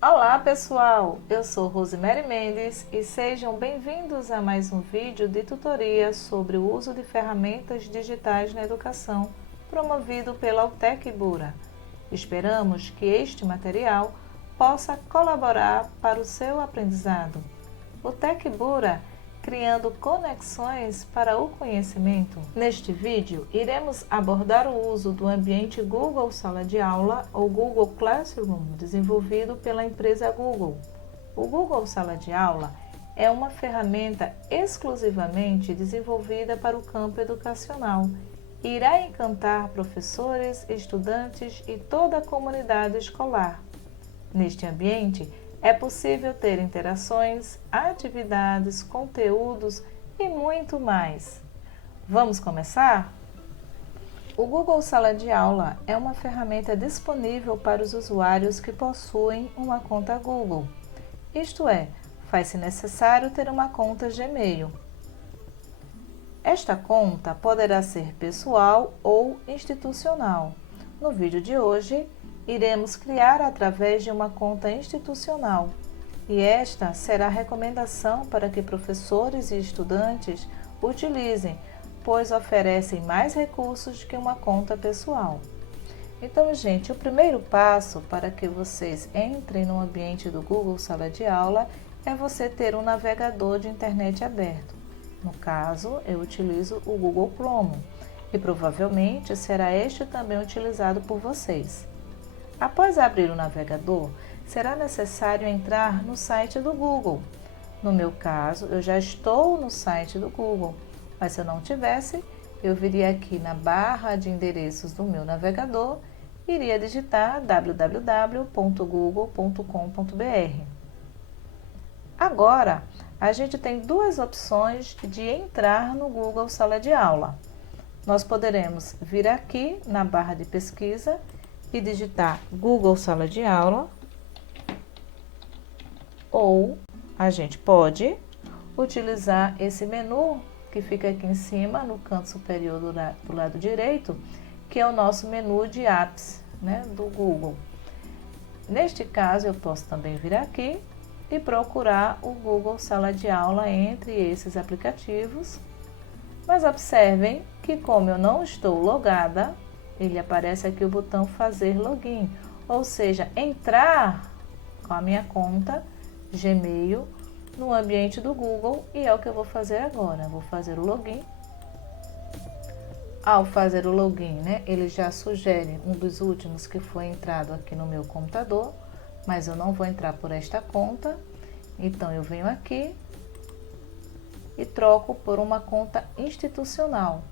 Olá pessoal, eu sou Rosemary Mendes e sejam bem-vindos a mais um vídeo de tutoria sobre o uso de ferramentas digitais na educação, promovido pela UTEC Bura. Esperamos que este material possa colaborar para o seu aprendizado. UTEC Bura, criando conexões para o conhecimento. Neste vídeo, iremos abordar o uso do ambiente Google Sala de Aula ou Google Classroom, desenvolvido pela empresa Google. O Google Sala de Aula é uma ferramenta exclusivamente desenvolvida para o campo educacional e irá encantar professores, estudantes e toda a comunidade escolar. Neste ambiente, é possível ter interações, atividades, conteúdos e muito mais. Vamos começar? O Google Sala de Aula é uma ferramenta disponível para os usuários que possuem uma conta Google. Isto é, faz-se necessário ter uma conta Gmail. Esta conta poderá ser pessoal ou institucional. No vídeo de hoje, iremos criar através de uma conta institucional, e esta será a recomendação para que professores e estudantes utilizem, pois oferecem mais recursos que uma conta pessoal. Então, gente, o primeiro passo para que vocês entrem no ambiente do Google Sala de Aula é você ter um navegador de internet aberto. No caso, eu utilizo o Google Chrome e provavelmente será este também utilizado por vocês. Após abrir o navegador, será necessário entrar no site do Google. No meu caso, eu já estou no site do Google, mas se eu não tivesse, eu viria aqui na barra de endereços do meu navegador e iria digitar www.google.com.br. Agora, a gente tem duas opções de entrar no Google Sala de Aula. Nós poderemos vir aqui na barra de pesquisa e digitar Google Sala de Aula, ou a gente pode utilizar esse menu que fica aqui em cima no canto superior do lado direito, que é o nosso menu de apps, né, do Google. Neste caso, eu posso também vir aqui e procurar o Google Sala de Aula entre esses aplicativos, mas observem que como eu não estou logada, ele aparece aqui o botão fazer login, ou seja, entrar com a minha conta Gmail no ambiente do Google, e é o que eu vou fazer agora. Vou fazer o login. Ao fazer o login, né, ele já sugere um dos últimos que foi entrado aqui no meu computador, mas eu não vou entrar por esta conta, então eu venho aqui e troco por uma conta institucional.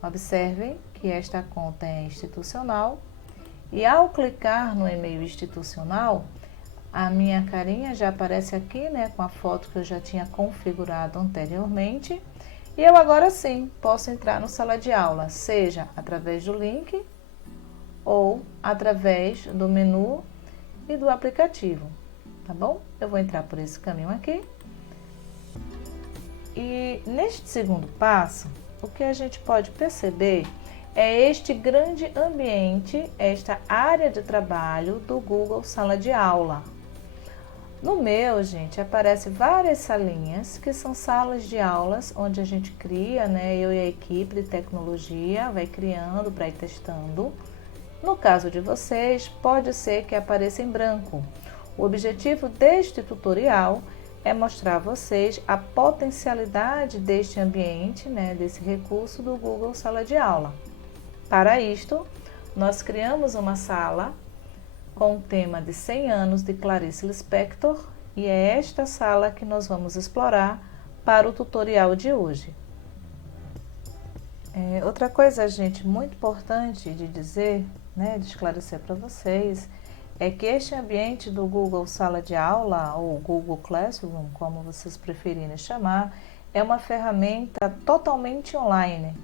Observem que esta conta é institucional e ao clicar no e-mail institucional, a minha carinha já aparece aqui, né, com a foto que eu já tinha configurado anteriormente, e eu agora sim posso entrar no sala de aula, seja através do link ou através do menu e do aplicativo, tá bom? Eu vou entrar por esse caminho aqui. E neste segundo passo, o que a gente pode perceber é este grande ambiente, esta área de trabalho do Google Sala de Aula. No meu, gente, aparece várias salinhas, que são salas de aulas, onde a gente cria, né, eu e a equipe de tecnologia, vai criando para ir testando. No caso de vocês, pode ser que apareça em branco. O objetivo deste tutorial é mostrar a vocês a potencialidade deste ambiente, né, desse recurso do Google Sala de Aula. Para isto, nós criamos uma sala com o tema de 100 anos de Clarice Lispector, e é esta sala que nós vamos explorar para o tutorial de hoje. Outra coisa, gente, muito importante de dizer, né, de esclarecer para vocês, é que este ambiente do Google Sala de Aula, ou Google Classroom, como vocês preferirem chamar, é uma ferramenta totalmente online.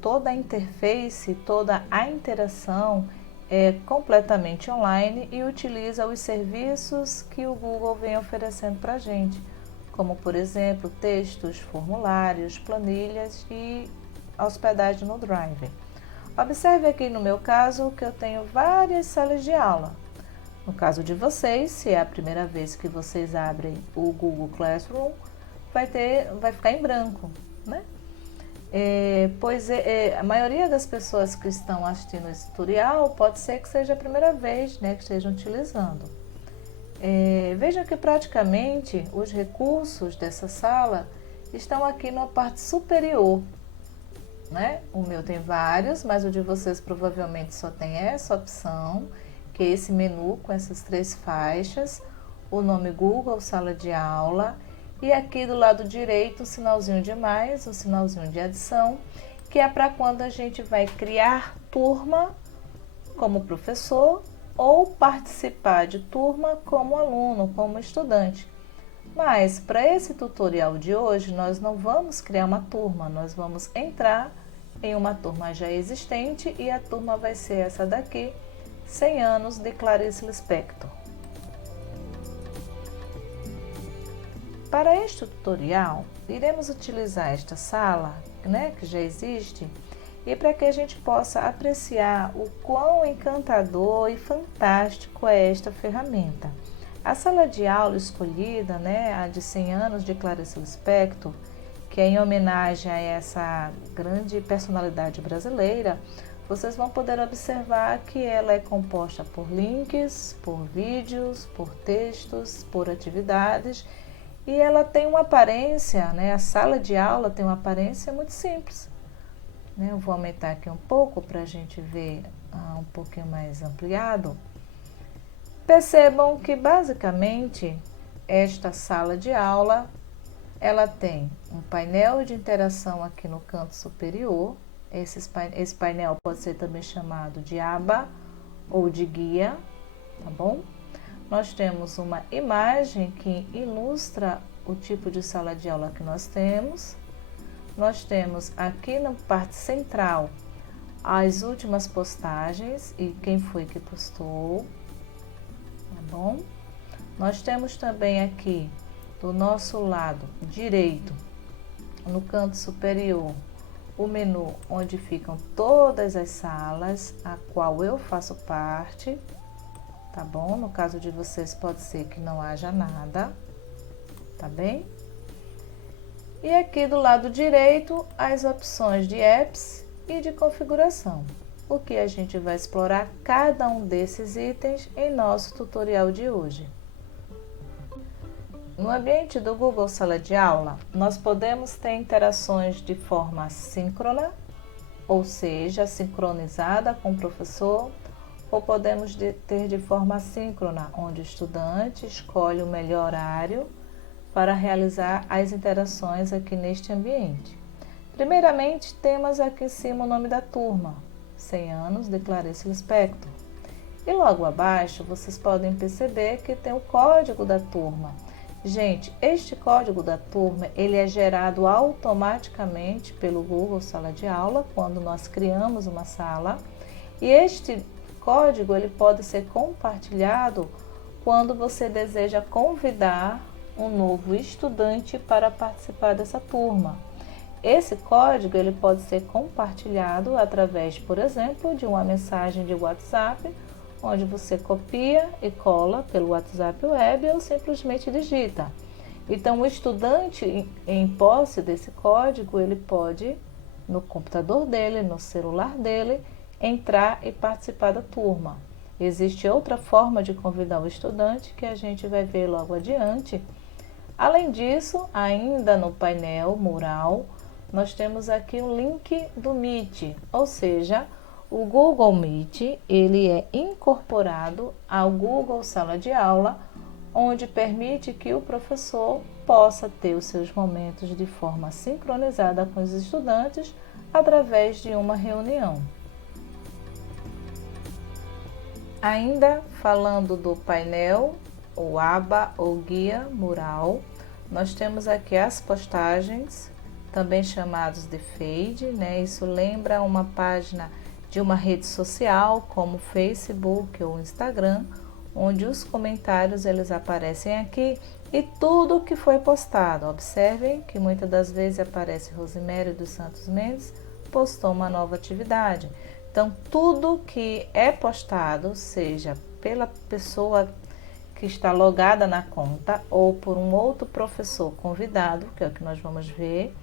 Toda a interface, toda a interação é completamente online e utiliza os serviços que o Google vem oferecendo para a gente, como, por exemplo, textos, formulários, planilhas e hospedagem no Drive. Observe aqui no meu caso que eu tenho várias salas de aula. No caso de vocês, se é a primeira vez que vocês abrem o Google Classroom, vai ficar em branco, né? A maioria das pessoas que estão assistindo esse tutorial pode ser que seja a primeira vez, né, que estejam utilizando. Vejam que praticamente os recursos dessa sala estão aqui na parte superior, né? O meu tem vários, mas o de vocês provavelmente só tem essa opção, que é esse menu com essas 3 faixas, o nome Google Sala de Aula, e aqui do lado direito o sinalzinho de mais, o sinalzinho de adição, que é para quando a gente vai criar turma como professor ou participar de turma como aluno, como estudante. Mas para esse tutorial de hoje nós não vamos criar uma turma, nós vamos entrar em uma turma já existente e a turma vai ser essa daqui, 100 anos de Clarice Lispector. Para este tutorial, iremos utilizar esta sala, né, que já existe, e para que a gente possa apreciar o quão encantador e fantástico é esta ferramenta. A sala de aula escolhida, né, a de 100 anos de Clarice Lispector, que é em homenagem a essa grande personalidade brasileira, vocês vão poder observar que ela é composta por links, por vídeos, por textos, por atividades, e ela tem uma aparência, né, a sala de aula tem uma aparência muito simples. Eu vou aumentar aqui um pouco para a gente ver um pouquinho mais ampliado. Percebam que basicamente esta sala de aula ela tem um painel de interação aqui no canto superior. Esse painel pode ser também chamado de aba ou de guia, tá bom? Nós temos uma imagem que ilustra o tipo de sala de aula que nós temos. Nós temos aqui na parte central as últimas postagens e quem foi que postou, tá bom? Nós temos também aqui do nosso lado direito, no canto superior, o menu onde ficam todas as salas a qual eu faço parte, tá bom? No caso de vocês pode ser que não haja nada, tá bem? E aqui do lado direito as opções de apps e de configuração, o que a gente vai explorar cada um desses itens em nosso tutorial de hoje. No ambiente do Google Sala de Aula, nós podemos ter interações de forma síncrona, ou seja, sincronizada com o professor, ou podemos ter de forma assíncrona, onde o estudante escolhe o melhor horário para realizar as interações aqui neste ambiente. Primeiramente, temos aqui em cima o nome da turma, 100 anos de Clarice Lispector. E logo abaixo, vocês podem perceber que tem o código da turma. Gente, este código da turma, ele é gerado automaticamente pelo Google Sala de Aula, quando nós criamos uma sala. E este código, ele pode ser compartilhado quando você deseja convidar um novo estudante para participar dessa turma. Esse código, ele pode ser compartilhado através, por exemplo, de uma mensagem de WhatsApp, onde você copia e cola pelo WhatsApp Web ou simplesmente digita. Então, o estudante em posse desse código, ele pode, no computador dele, no celular dele, entrar e participar da turma. Existe outra forma de convidar o estudante que a gente vai ver logo adiante. Além disso, ainda no painel mural, nós temos aqui o link do Meet, ou seja, o Google Meet, ele é incorporado ao Google Sala de Aula, onde permite que o professor possa ter os seus momentos de forma sincronizada com os estudantes através de uma reunião. Ainda falando do painel, ou aba ou guia mural, nós temos aqui as postagens, também chamados de feed, né? Isso lembra uma página de uma rede social como Facebook ou Instagram, onde os comentários eles aparecem aqui e tudo que foi postado. Observem que muitas das vezes aparece Rosemary dos Santos Mendes postou uma nova atividade. Então, tudo que é postado, seja pela pessoa que está logada na conta ou por um outro professor convidado, que é o que nós vamos ver,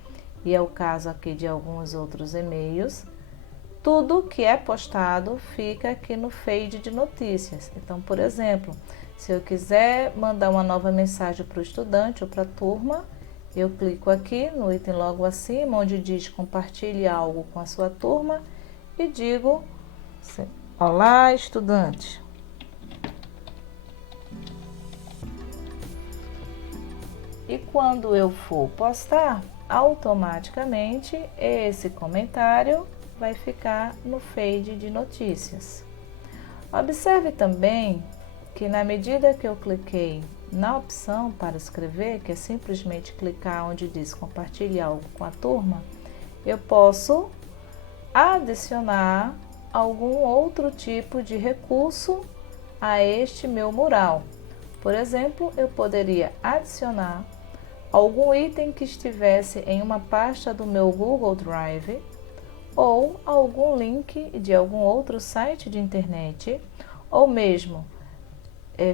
e é o caso aqui de alguns outros e-mails. Tudo que é postado fica aqui no feed de notícias. Então, por exemplo, se eu quiser mandar uma nova mensagem para o estudante ou para a turma, eu clico aqui no item logo acima, onde diz compartilhe algo com a sua turma e digo: olá, estudante. E quando eu for postar, automaticamente esse comentário vai ficar no feed de notícias. Observe também que na medida que eu cliquei na opção para escrever, que é simplesmente clicar onde diz compartilhe algo com a turma, eu posso adicionar algum outro tipo de recurso a este meu mural. Por exemplo, eu poderia adicionar algum item que estivesse em uma pasta do meu Google Drive ou algum link de algum outro site de internet, ou mesmo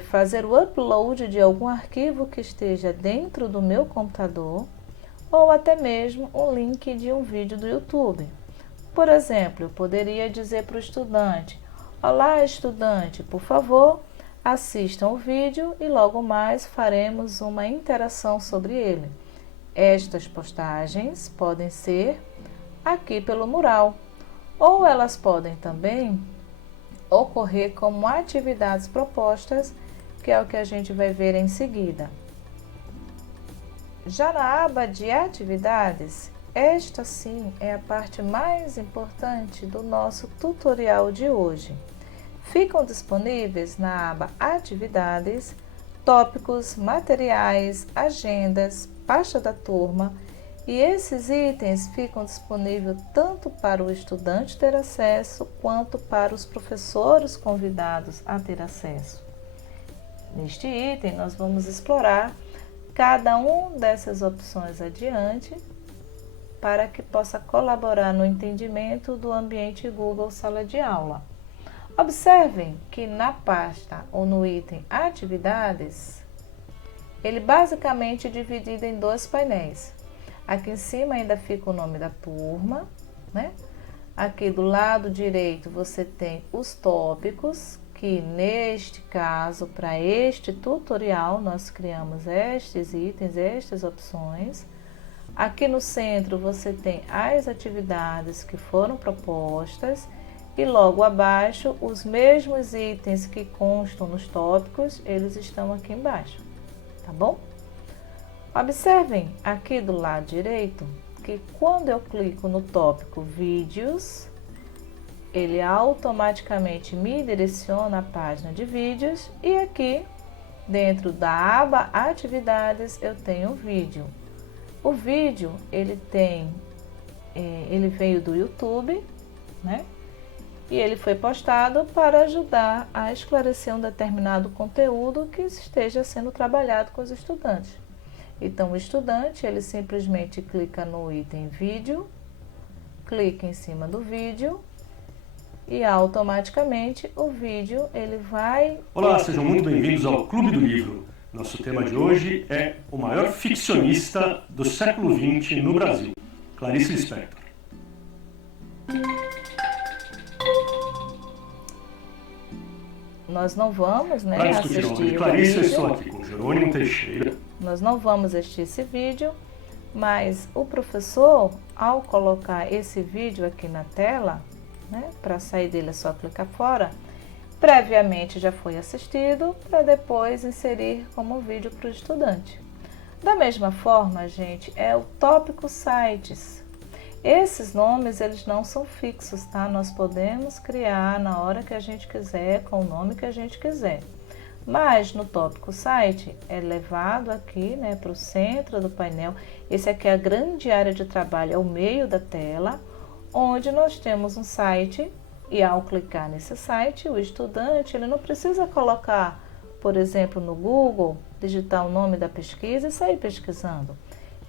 fazer o upload de algum arquivo que esteja dentro do meu computador, ou até mesmo um link de um vídeo do YouTube. Por exemplo, eu poderia dizer para o estudante: olá, estudante, por favor, assistam o vídeo e logo mais faremos uma interação sobre ele. Estas postagens podem ser aqui pelo mural, ou elas podem também ocorrer como atividades propostas, que é o que a gente vai ver em seguida. Já na aba de atividades, esta sim é a parte mais importante do nosso tutorial de hoje. Ficam disponíveis na aba Atividades, tópicos, materiais, agendas, pasta da turma, e esses itens ficam disponíveis tanto para o estudante ter acesso, quanto para os professores convidados a ter acesso. Neste item, nós vamos explorar cada uma dessas opções adiante, para que possa colaborar no entendimento do ambiente Google Sala de Aula. Observem que na pasta ou no item Atividades, ele basicamente é dividido em dois painéis. Aqui em cima ainda fica o nome da turma, né? Aqui do lado direito você tem os tópicos, que neste caso, para este tutorial, nós criamos estes itens, estas opções. Aqui no centro você tem as atividades que foram propostas e logo abaixo os mesmos itens que constam nos tópicos, eles estão aqui embaixo, tá bom? Observem aqui do lado direito que quando eu clico no tópico Vídeos, ele automaticamente me direciona à página de vídeos e aqui dentro da aba Atividades eu tenho o vídeo. O vídeo ele veio do YouTube, né? E ele foi postado para ajudar a esclarecer um determinado conteúdo que esteja sendo trabalhado com os estudantes. Então, o estudante, ele simplesmente clica no item vídeo, clica em cima do vídeo e automaticamente o vídeo ele vai... Olá, sejam muito bem-vindos ao Clube do Livro. Nosso tema de hoje é o maior ficcionista do século XX no Brasil, Clarice Lispector. Nós não vamos, Para discutir o nome de Clarice, eu estou aqui com Jerônimo Teixeira. Nós não vamos assistir esse vídeo, mas o professor, ao colocar esse vídeo aqui na tela, né, para sair dele é só clicar fora, previamente já foi assistido, para depois inserir como vídeo para o estudante. Da mesma forma, gente, é o tópico sites. Esses nomes, eles não são fixos, tá? Nós podemos criar na hora que a gente quiser, com o nome que a gente quiser. Mas no tópico site é levado aqui, né, para o centro do painel. Esse aqui é a grande área de trabalho, é o meio da tela, onde nós temos um site e ao clicar nesse site, o estudante ele não precisa colocar, por exemplo, no Google, digitar o nome da pesquisa e sair pesquisando.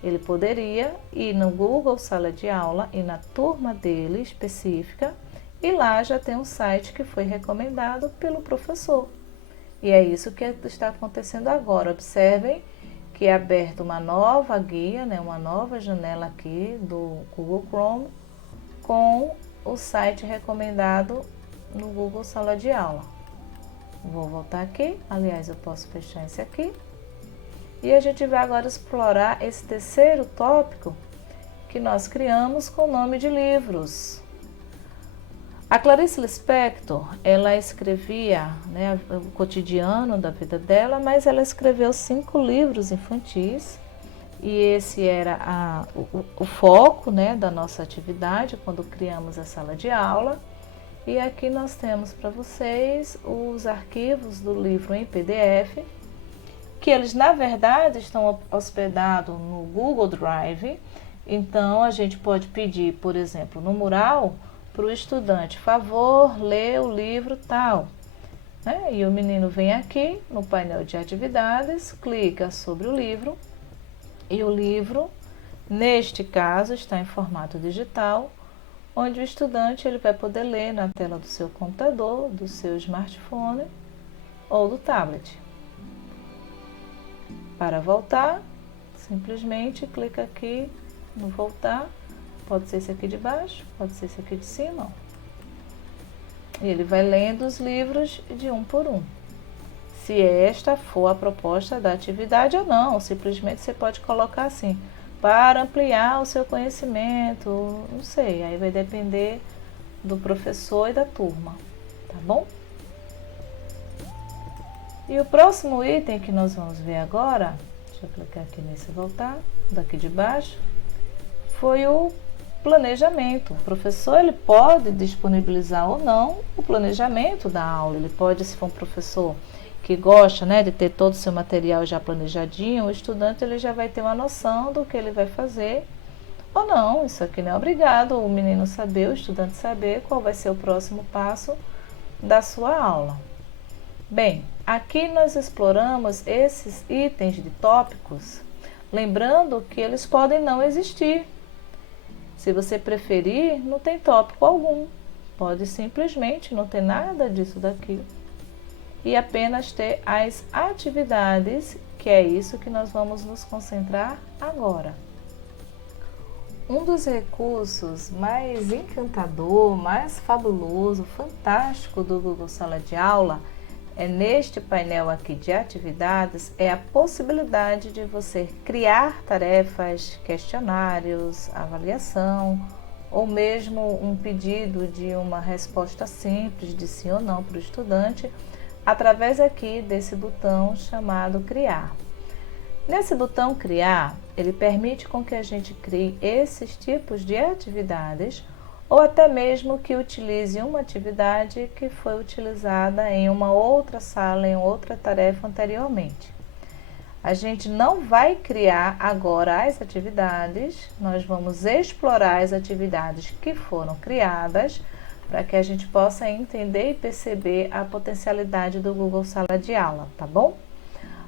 Ele poderia ir no Google Sala de Aula e na turma dele específica, e lá já tem um site que foi recomendado pelo professor. E é isso que está acontecendo agora. Observem que é aberta uma nova guia, né, uma nova janela aqui do Google Chrome com o site recomendado no Google Sala de Aula. Vou voltar aqui, aliás, eu posso fechar esse aqui. E a gente vai agora explorar esse terceiro tópico que nós criamos com o nome de livros. A Clarice Lispector, ela escrevia, né, o cotidiano da vida dela, mas ela escreveu 5 livros infantis e esse era o foco, né, da nossa atividade quando criamos a sala de aula. E aqui nós temos para vocês os arquivos do livro em PDF, que eles na verdade estão hospedados no Google Drive. Então a gente pode pedir, por exemplo, no mural, para o estudante, favor, ler o livro tal, né? E o menino vem aqui no painel de atividades, clica sobre o livro e o livro, neste caso, está em formato digital, onde o estudante ele vai poder ler na tela do seu computador, do seu smartphone ou do tablet. Para voltar, simplesmente clica aqui no voltar. Pode ser esse aqui de baixo, pode ser esse aqui de cima. E ele vai lendo os livros de um por um. Se esta for a proposta da atividade ou não, simplesmente você pode colocar assim, para ampliar o seu conhecimento, não sei, aí vai depender do professor e da turma, tá bom? E o próximo item que nós vamos ver agora, deixa eu clicar aqui nesse voltar, daqui de baixo, foi o planejamento. O professor ele pode disponibilizar ou não o planejamento da aula. Ele pode, se for um professor que gosta, né, de ter todo o seu material já planejadinho, o estudante ele já vai ter uma noção do que ele vai fazer ou não. Isso aqui não é obrigado o menino saber, o estudante saber qual vai ser o próximo passo da sua aula. Bem, aqui nós exploramos esses itens de tópicos, lembrando que eles podem não existir. Se você preferir, não tem tópico algum. Pode simplesmente não ter nada disso daqui. E apenas ter as atividades, que é isso que nós vamos nos concentrar agora. Um dos recursos mais encantador, mais fabuloso, fantástico do Google Sala de Aula é neste painel aqui de atividades, é a possibilidade de você criar tarefas, questionários, avaliação, ou mesmo um pedido de uma resposta simples de sim ou não para o estudante, através aqui desse botão chamado Criar. Nesse botão Criar, ele permite com que a gente crie esses tipos de atividades, ou até mesmo que utilize uma atividade que foi utilizada em uma outra sala, em outra tarefa anteriormente. A gente não vai criar agora as atividades, nós vamos explorar as atividades que foram criadas para que a gente possa entender e perceber a potencialidade do Google Sala de Aula, tá bom?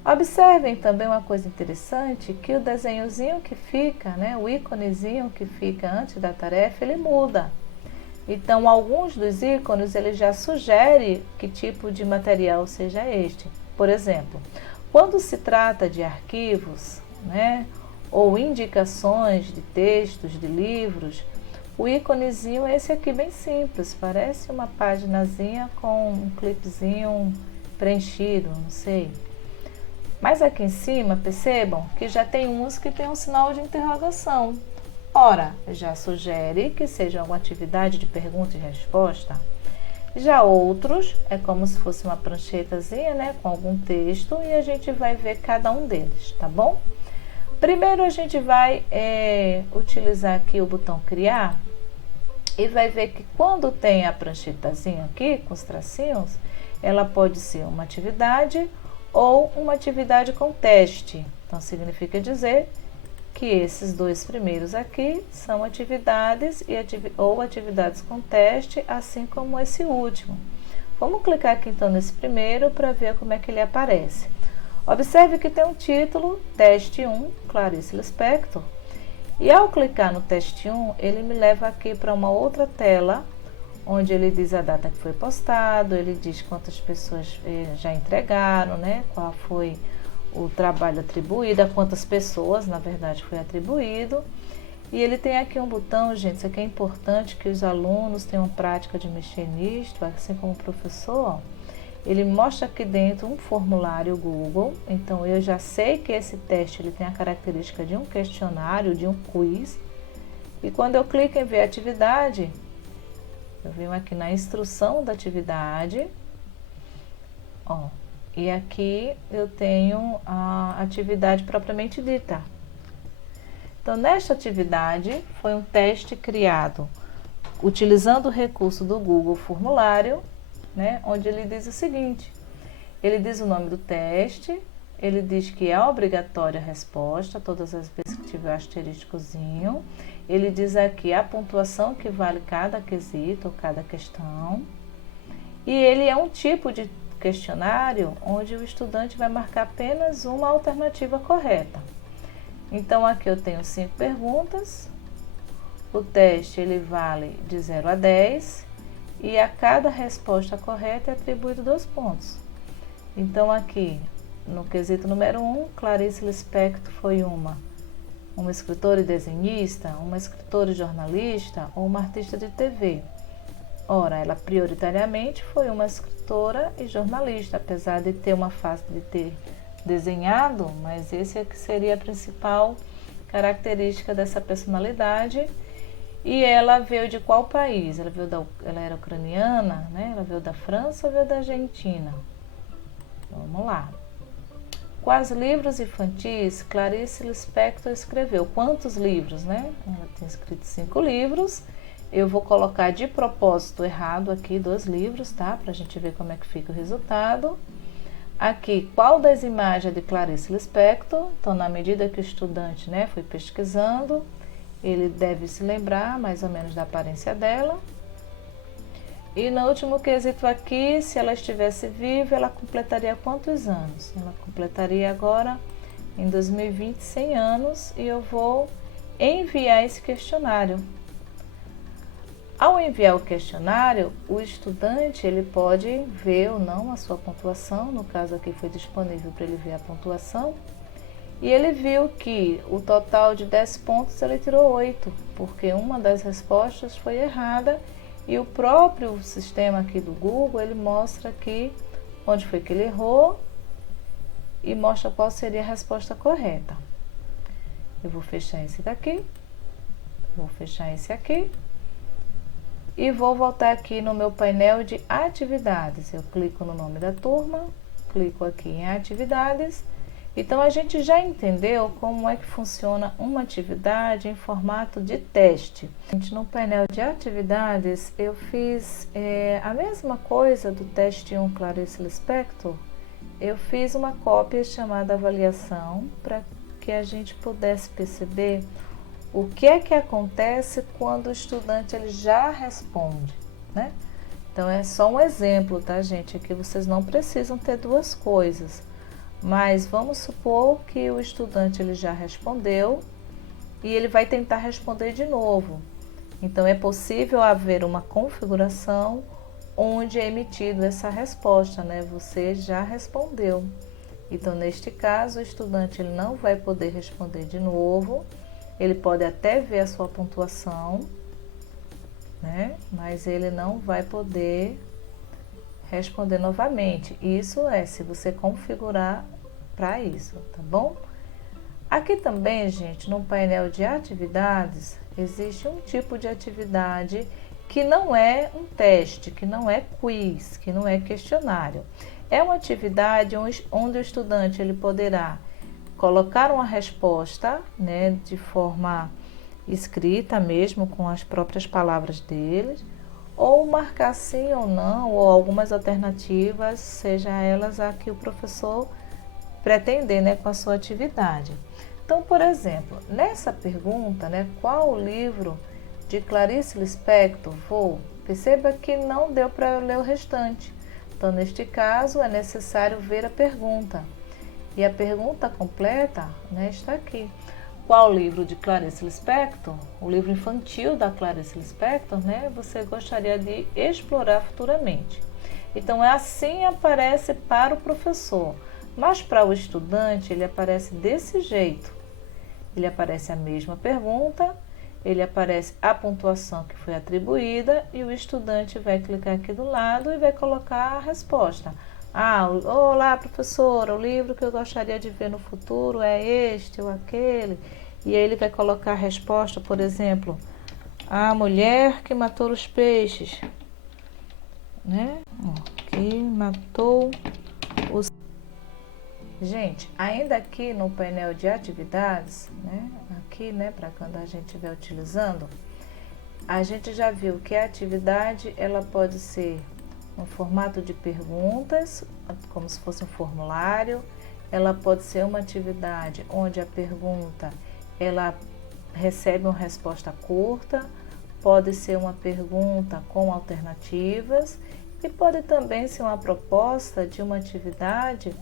Observem também uma coisa interessante, que o desenhozinho que fica, né, o íconezinho que fica antes da tarefa, ele muda. Então, alguns dos ícones, ele já sugere que tipo de material seja este. Por exemplo, quando se trata de arquivos, né, ou indicações de textos, de livros, o íconezinho é esse aqui bem simples, parece uma paginazinha com um clipezinho preenchido, não sei. Mas aqui em cima, percebam que já tem uns que tem um sinal de interrogação. Ora, já sugere que seja alguma atividade de pergunta e resposta. Já outros, é como se fosse uma pranchetazinha, né, com algum texto, e a gente vai ver cada um deles, tá bom? Primeiro a gente vai utilizar aqui o botão Criar e vai ver que quando tem a pranchetazinha aqui, com os tracinhos, ela pode ser uma atividade ou uma atividade com teste. Então, significa dizer que esses dois primeiros aqui são atividades ou atividades com teste, assim como esse último. Vamos clicar aqui então nesse primeiro para ver como é que ele aparece. Observe que tem um título, Teste 1, Clarice Lispector. E ao clicar no Teste 1, ele me leva aqui para uma outra tela, onde ele diz a data que foi postado, ele diz quantas pessoas já entregaram, né? Qual foi o trabalho atribuído, a quantas pessoas, na verdade, foi atribuído. E ele tem aqui um botão, gente, isso aqui é importante que os alunos tenham prática de mexer nisto, assim como o professor, ó. Ele mostra aqui dentro um formulário Google, então eu já sei que esse teste ele tem a característica de um questionário, de um quiz. E quando eu clico em ver atividade, eu venho aqui na instrução da atividade, ó, e aqui eu tenho a atividade propriamente dita. Então, nesta atividade, foi um teste criado utilizando o recurso do Google Formulário, né, onde ele diz o seguinte, ele diz o nome do teste, ele diz que é obrigatória a resposta, todas as vezes que tiver asteriscozinho, ele diz aqui a pontuação que vale cada quesito ou cada questão, e ele é um tipo de questionário onde o estudante vai marcar apenas uma alternativa correta. Então, aqui eu tenho 5 perguntas, o teste ele vale de 0 a 10, e a cada resposta correta é atribuído 2 pontos. Então, aqui, no quesito número 1, Clarice Lispector foi uma escritora e desenhista, uma escritora e jornalista ou uma artista de TV. Ora, ela prioritariamente foi uma escritora e jornalista, apesar de ter uma fase de ter desenhado, mas esse é que seria a principal característica dessa personalidade. E ela veio de qual país? Ela era ucraniana, né? Ela veio da França ou veio da Argentina? Vamos lá. Quais livros infantis Clarice Lispector escreveu? Quantos livros, né? Ela tem escrito 5 livros. Eu vou colocar de propósito errado aqui 2 livros, tá? Pra gente ver como é que fica o resultado. Aqui, qual das imagens é de Clarice Lispector? Então, na medida que o estudante, né, foi pesquisando, ele deve se lembrar mais ou menos da aparência dela. E no último quesito aqui, se ela estivesse viva, ela completaria quantos anos? Ela completaria agora, em 2020, 100 anos, e eu vou enviar esse questionário. Ao enviar o questionário, o estudante ele pode ver ou não a sua pontuação, no caso aqui foi disponível para ele ver a pontuação, e ele viu que o total de 10 pontos ele tirou 8, porque uma das respostas foi errada, e o próprio sistema aqui do Google, ele mostra aqui onde foi que ele errou e mostra qual seria a resposta correta. Eu vou fechar esse daqui, vou fechar esse aqui, e vou voltar aqui no meu painel de atividades. Eu clico no nome da turma, clico aqui em atividades. Então, a gente já entendeu como é que funciona uma atividade em formato de teste. No painel de atividades, eu fiz a mesma coisa do teste 1 Clarice Lispector. Eu fiz uma cópia chamada avaliação para que a gente pudesse perceber o que é que acontece quando o estudante ele já responde, né? Então, é só um exemplo, tá, gente? Aqui vocês não precisam ter 2 coisas. Mas vamos supor que o estudante ele já respondeu e ele vai tentar responder de novo. Então, é possível haver uma configuração onde é emitido essa resposta, né? Você já respondeu. Então, neste caso, o estudante ele não vai poder responder de novo. Ele pode até ver a sua pontuação, né? Mas ele não vai poder responder novamente. Isso é se você configurar para isso, tá bom? Aqui também, gente, no painel de atividades, existe um tipo de atividade que não é um teste, que não é quiz, que não é questionário. É uma atividade onde o estudante ele poderá colocar uma resposta, né, de forma escrita mesmo, com as próprias palavras deles, ou marcar sim ou não, ou algumas alternativas, seja elas a que o professor pretender, né, com a sua atividade. Então, por exemplo, nessa pergunta, né, qual o livro de Clarice Lispector vou? Perceba que não deu para eu ler o restante. Então, neste caso, é necessário ver a pergunta. E a pergunta completa, né, está aqui. qual livro de Clarice Lispector, o livro infantil da Clarice Lispector, né, você gostaria de explorar futuramente. Então, assim aparece para o professor, mas para o estudante ele aparece desse jeito. Ele aparece a mesma pergunta, ele aparece a pontuação que foi atribuída e o estudante vai clicar aqui do lado e vai colocar a resposta. Ah, olá professora, o livro que eu gostaria de ver no futuro é este ou aquele. E aí ele vai colocar a resposta, por exemplo, a mulher que matou os peixes, né? Que matou os... Gente, ainda aqui no painel de atividades, né? Aqui, né, para quando a gente estiver utilizando, a gente já viu que a atividade ela pode ser no formato de perguntas, como se fosse um formulário. Ela pode ser uma atividade onde a pergunta ela recebe uma resposta curta, pode ser uma pergunta com alternativas e pode também ser uma proposta de uma atividade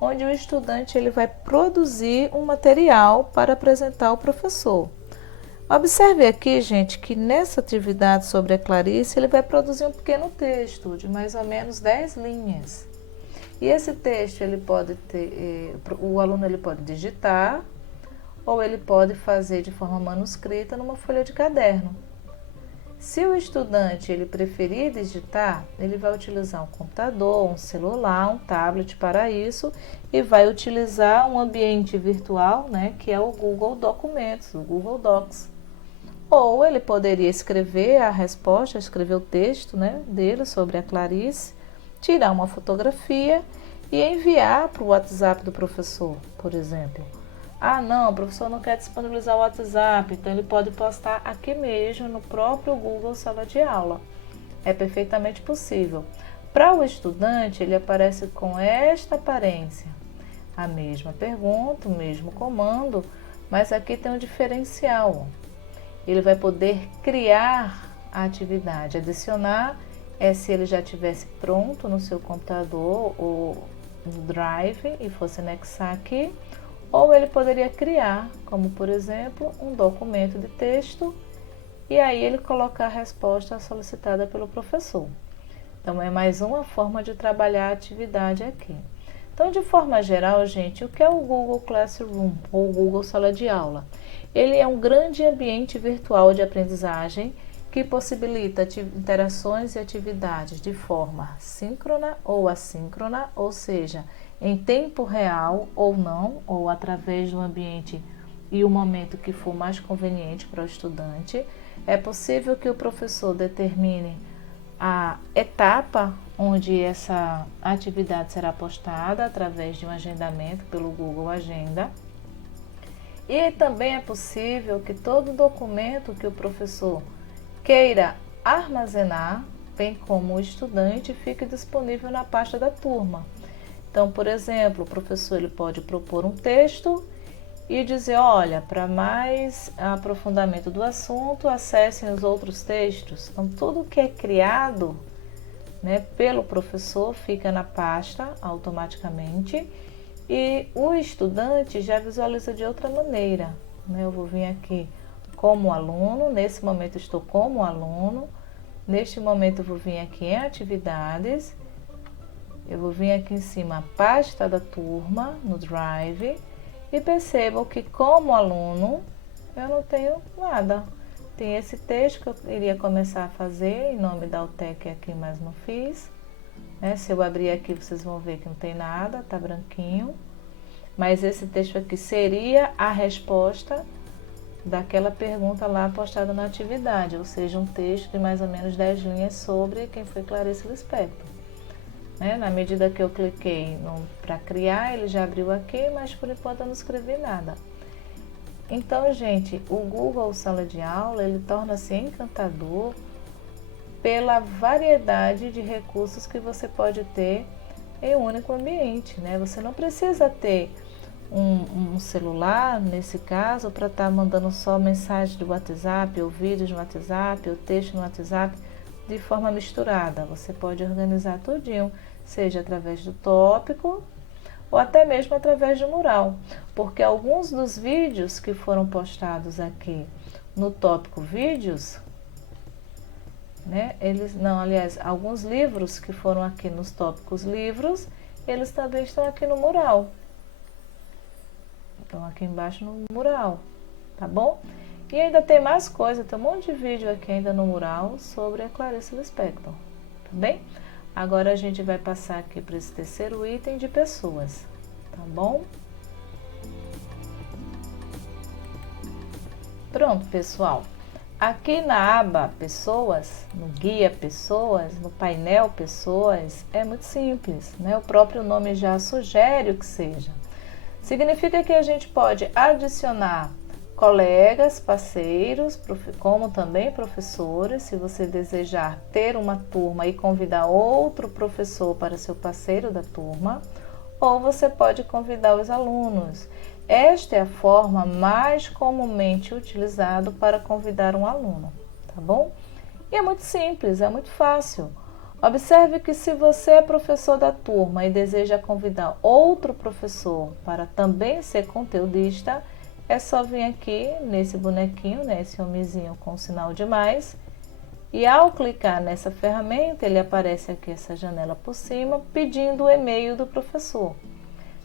onde o estudante ele vai produzir um material para apresentar ao professor. Observe aqui, gente, que nessa atividade sobre a Clarice, ele vai produzir um pequeno texto de mais ou menos 10 linhas. E esse texto, ele pode ter, o aluno ele pode digitar, ou ele pode fazer de forma manuscrita numa folha de caderno. Se o estudante ele preferir digitar, ele vai utilizar um computador, um celular, um tablet para isso e vai utilizar um ambiente virtual, né, que é o Google Documentos, o Google Docs. Ou ele poderia escrever a resposta, escrever o texto, né, dele sobre a Clarice, tirar uma fotografia e enviar para o WhatsApp do professor, por exemplo. Ah, não, o professor não quer disponibilizar o WhatsApp, então ele pode postar aqui mesmo no próprio Google Sala de Aula. É perfeitamente possível. Para o estudante, ele aparece com esta aparência. A mesma pergunta, o mesmo comando, mas aqui tem um diferencial. Ele vai poder criar a atividade, adicionar se ele já tivesse pronto no seu computador ou no Drive e fosse anexar aqui, ou ele poderia criar, como por exemplo, um documento de texto e aí ele colocar a resposta solicitada pelo professor. Então é mais uma forma de trabalhar a atividade aqui. Então, de forma geral, gente, o que é o Google Classroom ou Google Sala de Aula? Ele é um grande ambiente virtual de aprendizagem que possibilita interações e atividades de forma síncrona ou assíncrona, ou seja, em tempo real ou não, ou através do ambiente e o momento que for mais conveniente para o estudante. É possível que o professor determine a etapa onde essa atividade será postada através de um agendamento pelo Google Agenda. E também é possível que todo documento que o professor queira armazenar, bem como o estudante, fique disponível na pasta da turma. Então, por exemplo, o professor ele pode propor um texto e dizer, olha, para mais aprofundamento do assunto, acessem os outros textos. Então, tudo que é criado, né, pelo professor fica na pasta automaticamente e o estudante já visualiza de outra maneira, né? Eu vou vir aqui como aluno, nesse momento estou como aluno, neste momento eu vou vir aqui em atividades, eu vou vir aqui em cima a pasta da turma no Drive e percebam que como aluno eu não tenho nada. Tem esse texto que eu iria começar a fazer em nome da UTEC aqui, mas não fiz. Se eu abrir aqui, vocês vão ver que não tem nada, tá branquinho. Mas esse texto aqui seria a resposta daquela pergunta lá postada na atividade, ou seja, um texto de mais ou menos 10 linhas sobre quem foi Clarice Lispector. Na medida que eu cliquei para criar, ele já abriu aqui, mas por enquanto eu não escrevi nada. Então, gente, o Google Sala de Aula, ele torna-se encantador pela variedade de recursos que você pode ter em um único ambiente, né? Você não precisa ter um celular, nesse caso, para estar mandando só mensagem do WhatsApp, ou vídeos no WhatsApp, ou texto no WhatsApp, de forma misturada. Você pode organizar tudinho, seja através do tópico, ou até mesmo através do mural. porque alguns dos vídeos que foram postados aqui no tópico vídeos, né, alguns livros que foram aqui nos tópicos livros, eles também estão aqui no mural. Estão aqui embaixo no mural, tá bom? E ainda tem mais coisa, tem um monte de vídeo aqui ainda no mural sobre a Clarice Lispector, tá bem? Agora a gente vai passar aqui para esse terceiro item de pessoas, tá bom? Pronto, pessoal. Aqui na aba Pessoas, no guia Pessoas, no painel Pessoas, é muito simples, né? O próprio nome já sugere o que seja. Significa que a gente pode adicionar colegas, parceiros, como também professores, se você desejar ter uma turma e convidar outro professor para ser o parceiro da turma, ou você pode convidar os alunos. Esta é a forma mais comumente utilizada para convidar um aluno, tá bom? E é muito simples, é muito fácil. Observe que se você é professor da turma e deseja convidar outro professor para também ser conteudista, é só vir aqui nesse bonequinho, nesse homenzinho com o sinal de mais, e ao clicar nessa ferramenta, ele aparece aqui essa janela por cima, pedindo o e-mail do professor.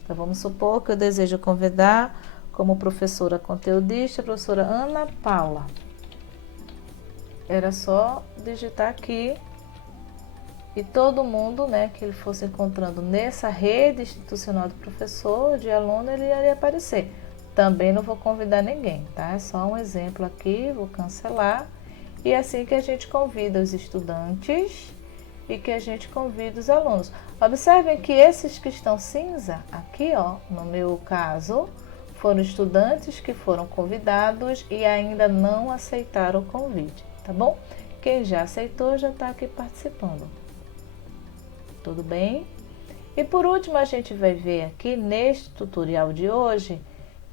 Então, vamos supor que eu desejo convidar como professora conteudista a professora Ana Paula. Era só digitar aqui e todo mundo, né, que ele fosse encontrando nessa rede institucional do professor, de aluno, ele iria aparecer. Também não vou convidar ninguém, tá? É só um exemplo aqui, vou cancelar. E é assim que a gente convida os estudantes e que a gente convida os alunos. Observem que esses que estão cinza, aqui ó, no meu caso, foram estudantes que foram convidados e ainda não aceitaram o convite, tá bom? Quem já aceitou já está aqui participando. Tudo bem? E por último, a gente vai ver aqui neste tutorial de hoje,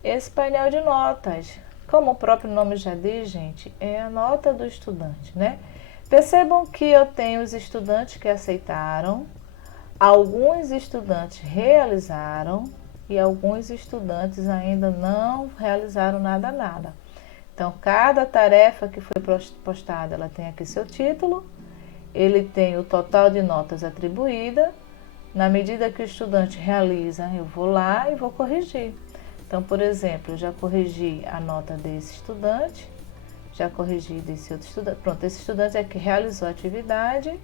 esse painel de notas. Como o próprio nome já diz, gente, é a nota do estudante, né? Percebam que eu tenho os estudantes que aceitaram, alguns estudantes realizaram e alguns estudantes ainda não realizaram nada. Então, cada tarefa que foi postada, ela tem aqui seu título, ele tem o total de notas atribuída. Na medida que o estudante realiza, eu vou lá e vou corrigir. Então, por exemplo, eu já corrigi a nota desse estudante, já corrigi desse outro estudante. Pronto, esse estudante é que realizou a atividade,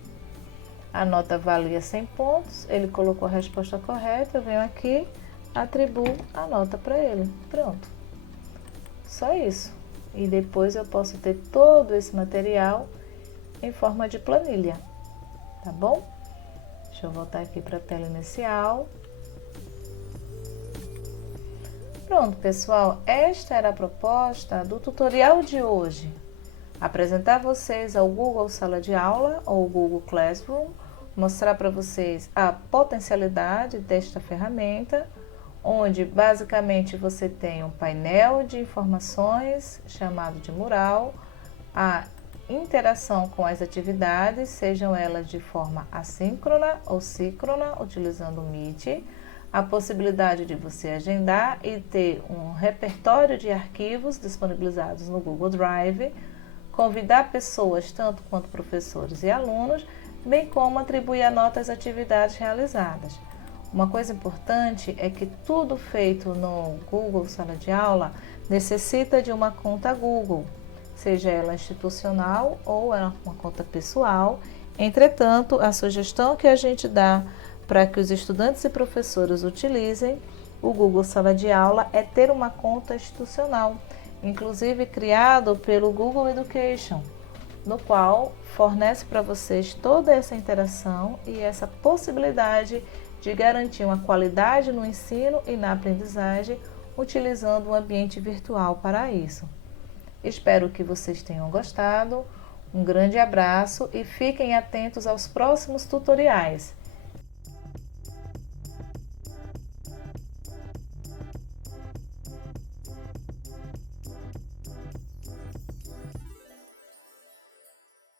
a nota valia 100 pontos, ele colocou a resposta correta, eu venho aqui, atribuo a nota para ele. Pronto. Só isso. E depois eu posso ter todo esse material em forma de planilha, tá bom? Deixa eu voltar aqui para a tela inicial. Pronto, pessoal, esta era a proposta do tutorial de hoje. Apresentar vocês ao Google Sala de Aula ou Google Classroom, mostrar para vocês a potencialidade desta ferramenta, onde basicamente você tem um painel de informações chamado de mural, a interação com as atividades, sejam elas de forma assíncrona ou síncrona, utilizando o Meet, a possibilidade de você agendar e ter um repertório de arquivos disponibilizados no Google Drive, convidar pessoas, tanto quanto professores e alunos, bem como atribuir a nota às atividades realizadas. Uma coisa importante é que tudo feito no Google Sala de Aula necessita de uma conta Google, seja ela institucional ou uma conta pessoal. Entretanto, a sugestão que a gente dá para que os estudantes e professores utilizem o Google Sala de Aula é ter uma conta institucional, inclusive criado pelo Google Education, no qual fornece para vocês toda essa interação e essa possibilidade de garantir uma qualidade no ensino e na aprendizagem, utilizando um ambiente virtual para isso. Espero que vocês tenham gostado, um grande abraço e fiquem atentos aos próximos tutoriais.